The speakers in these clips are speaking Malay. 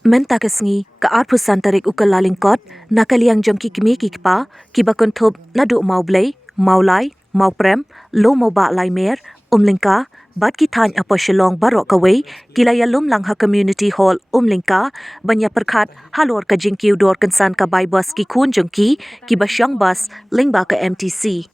Mentakasngi ka arpusan tarik ukalalingkot nakaliang jongki kimi kikpa kibakon thop nadu maublay maulai mauprem lo moba laimer umlingka bat ki than apo shillong barok kawai kilayalum langha community hall umlingka banya perkhat halor ka jingkiu dor kansan ka bai bus ki khun jongki ki basyang bus lingba ka MTC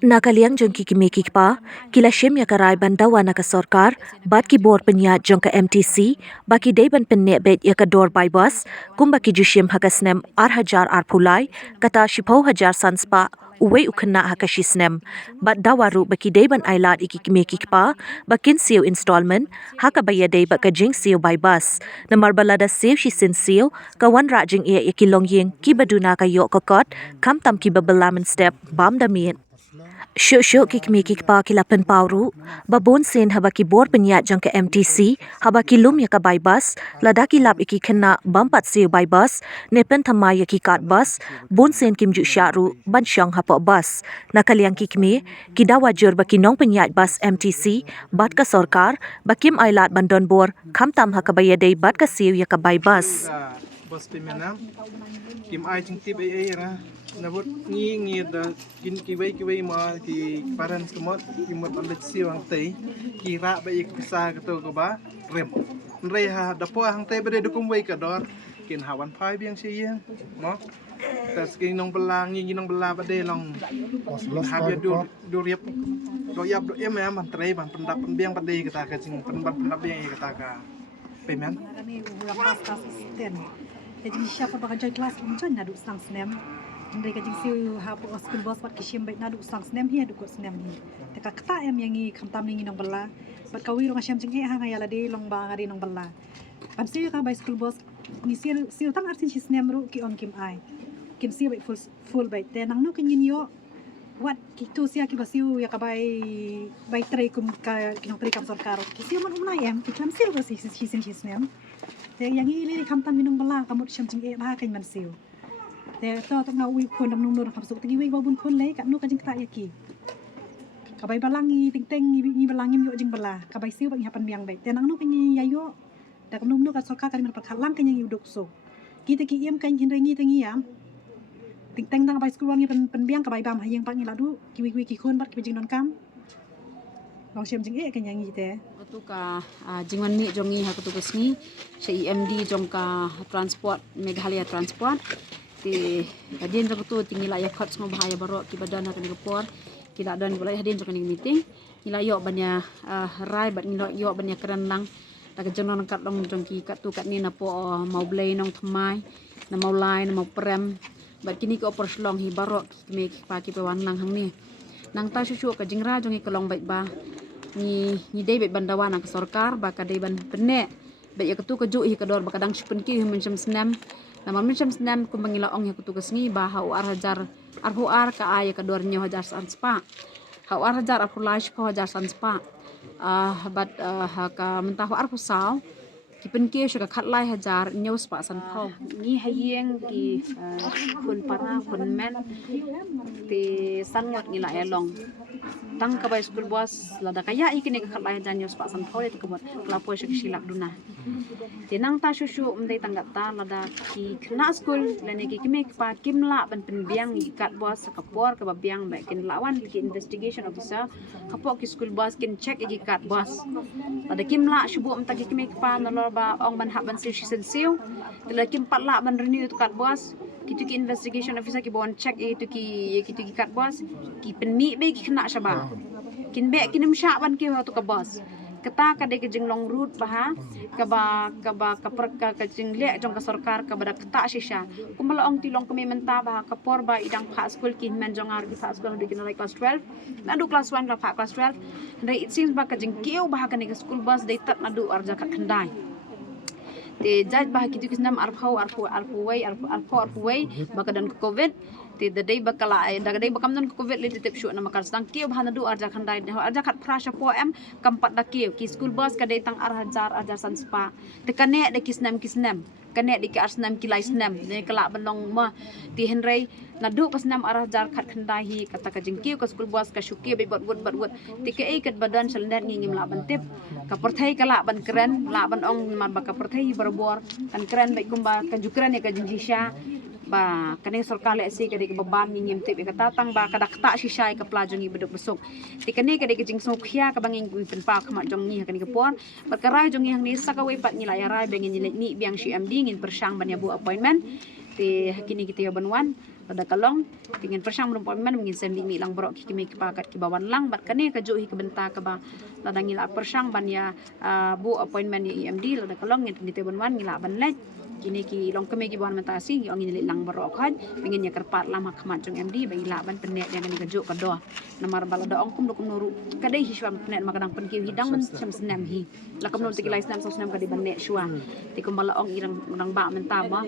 nakaliang jongki kimi kikpa kila shim ya karai bandawa naka sarkar bat ki bor penya jong ka MTC baki deiban penne bet ya ka dor bai bus kumba ki jushim hakasnem 8,000 arpulai kata 10,000 sanspa uwe ukna hakashisnem bat dawaru baki deiban ailat iki kimi kikpa bakin siu installment haka bayadei baka jing siu bai bus namar balada siu shisin siu kawan rajing ia ikilong yeng ki baduna ka yok kokot kam tam ki babalaman step bam damit Syuk-syuk kikmi kikpa kilapan pauru, babon sen haba ki bor penyat jang ke MTC, haba ki lum ya ka bai bus, lada ki lap iki kena bampat siu bai bus, nepen thamai ya ki kat bus, bon sen kim juk syaru, ban syang hapa bus. Nakaliang kikmi, kidawa jur baki nong penyat bus MTC, bat ka sorkar, bakim ailat bandon bor, kam tam haka bayadei bat ka siu ya ka bai bus. Bus pemenang, kim ai jing tip ai ra. Nabot ngi da kin kiwai ma ki paran semot ki mot on siu ang tei ki ra ba ik sa ka to ko ba rem re ha da po hang tei ba de dukum wai ka dor kin hawan phai biang si yen mo tas ki nong belang ngi nong bela ba de long ha ya du riep do yap do em man trei ban pendap biang ba de ka ka jing pendap biang ka ka pemen ni ulang pas asisten jadi siapa bakal join kelas macam nadu sang snem ndai ka jingsiu ha po school bus pat kishim bai nadu sang snem hi adu ko snem ni te ka kata em yang i khamtam ni nong balla bat ka wi long asham jing e ha ngaya la de long ba ngari nong balla pan siu ka bai school bus ni siu tang artin shi snem ru ki on kim ai kim siu bai full bai te nang no kin yo wat ki tu sia ki basiu ya ka bai trei kum ka kinong trei kam sarkar ki siu man umna em ki kam siu ka si snem te yang i li khamtam ni nong balla kamut sham jing e ba kan man siu te to ngau wi khon dam nung kam suk ti wi babun khon le ka nu ka jing ta yaki ka bai balangi ting teng ni balangi yo jing bala ka bai siu bang hapan biang bai te nang nu ka ni yayo da kam nu ka sorka ka ni par khalang ka ni uduk so ki te ki yem kan hin rengi tengi yam ting teng dang bai skul ni pen biang ka bai bam hayeng pang ni ladu ki wi ki khon bat ki jing non kam long shem jing e ka yang ni te tu ka jingwan mi jongi ha tu kesni se EMD jong ka transport Meghalaya transport ti hadin jong tu tingila ya khot semua bahaya baro ki badan ha kan kepor ki la dan boleh hadin jong ni meeting nila yo banya rai bat nilo yo banya keran lang ta ka jong kat long jong ki kat tu kat ni na po mau blay nong thamai na mau lai na mau prem bat kini ko por slong hi baro ki me ki pa ki pe wan lang hang ni nang ta shu ka jingra jong ki kolong bai ba ni dei bet bandawa nak sarkar ba ka dei ban penne bet ya ketu keju hi kador ba kadang sipen ki mencam senam nama mencam senam ku mangila ong ya ketu kesngi ba hau hajar arhu ar ka ay kador nyo hajar san spa hau ar hajar arhu lash po hajar san spa bat ka mentahu arhu saw kipen ki ka khat lai hajar nyo spa san pho ni hayeng ki kun para kun men ti sangot ngila ya long tang ka bai school bus lada kaya ikini ka khalai janyo spa san phole ti kubot klapo shik silak duna tinang ta shushu umdai tanggat ta lada ki khna school lane ki kimi pa kimla ban penbiang ki kat bus ka por ka babiang ba kin lawan ki investigation officer kapo ki school bus kin check ki kat bus lada kimla shubu umta ki kimi pa nolor ba ong ban haban siu siu tila kim patla ban renew tu kat bus kitu ki investigation officer ki bon check itu ki kat bus ki penmi be ki kena syaba kin be kin msha ban ki tu ka bus kata ka de jing long route bah ka ba ka jing le jong ka sarkar ka bada kata shisha kumala ong tilong kami menta bah ka por ba idang pha school ki men jongar ki pha school de kin like class 12 nadu class 1 ka pha class 12 and it seems ba ka jing keu bah ka ni school bus de tat nadu arja ka khandai te jaj bah kitu kisnam arphau way baka dan covid ti dadai bakala ai dadai bakam non covid le tip shu na makar stang kiu bhana du arja khandai arja khat prasha po em kampat da kiu ki school bus ka dai tang arja san spa te kane de kisnam kane di ke arsnam kilai snam ne kala banong ma ti henrei na du pasnam arja khat khandai hi kata ka jingkiu ka school bus ka shuki be bot ti ke ikat badan selnet ngingim la ban tip ka perthai kala ban keren la ban ong man ba ka perthai berbor kan keren baik kumba kan jukran ya ka jinjisha ba kane sorkar le si kade beban ngim tip ka tatang ba kada kta shisai ka plajongi beduk besuk ti kane kade ke jing sokhia ka banging penpa khama jongi kane ke por perkara jongi hang ni sakawai pat ni layara bengin ni ni biang CMD ngin persang ban ya bu appointment ti hakini kita ya banwan pada kalong tingin persang belum appointment ngin sendi mi lang borok ki ki pakat ki bawan lang bat kane ka jo hi ke benta ka ba ladang ngila persang ban ya bu appointment ya EMD lada kalong ngin kita banwan ngila ban lek kini ki long keme ki buan mentasi ki ongin li lang borok khan bingin ya kerpat lama khamat jong MD bai la ban penet yang ni gajuk ka do namar bala do ong kum do kum nuru kadai hi shwam penet makadang pen ki hidang men cham senam hi la kam nom tikilai senam so senam ka di ban nek shwa ti kum bala ong irang nang ba menta ba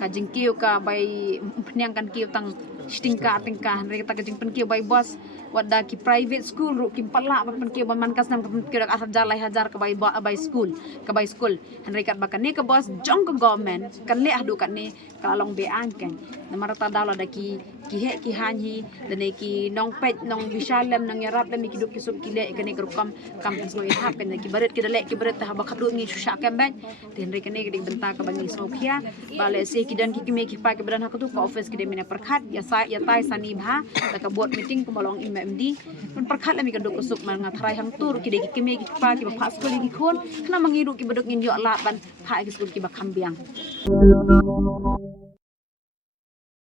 ka jingkiu ka bai penyang kan kiu tang tingkah hari kita kajing penkiu bai bos wada ki private school ru ki pala penkiu man kas nam penkiu dak hajar lai hajar ka bai school hari kat bakan ni ke bos jong ke government kan le adu kat ni kalong be an kan namar ta dawla da ki he ki hanhi dan ki nong pet nong bisalem nang yarap dan ki duk ki sub ki le kan ni kam kampus no ihap kan ki baret ki dalek ki baret ta ba khadu ngi susha kan ban tin hari kan ni dik benta ka bangi sokhia bale se ki dan ki me ki pa ki badan hakatu ka office ki de mina perkhat ya tai sani bha ta ka buat meeting ko malong MD pun perkhat la mi ka duk usuk man ngatrai hang tur ki de ki me ki pa ki ba school ki khon kena mangiru ki beduk ngin yo la ban pha ki school ki ba khambiang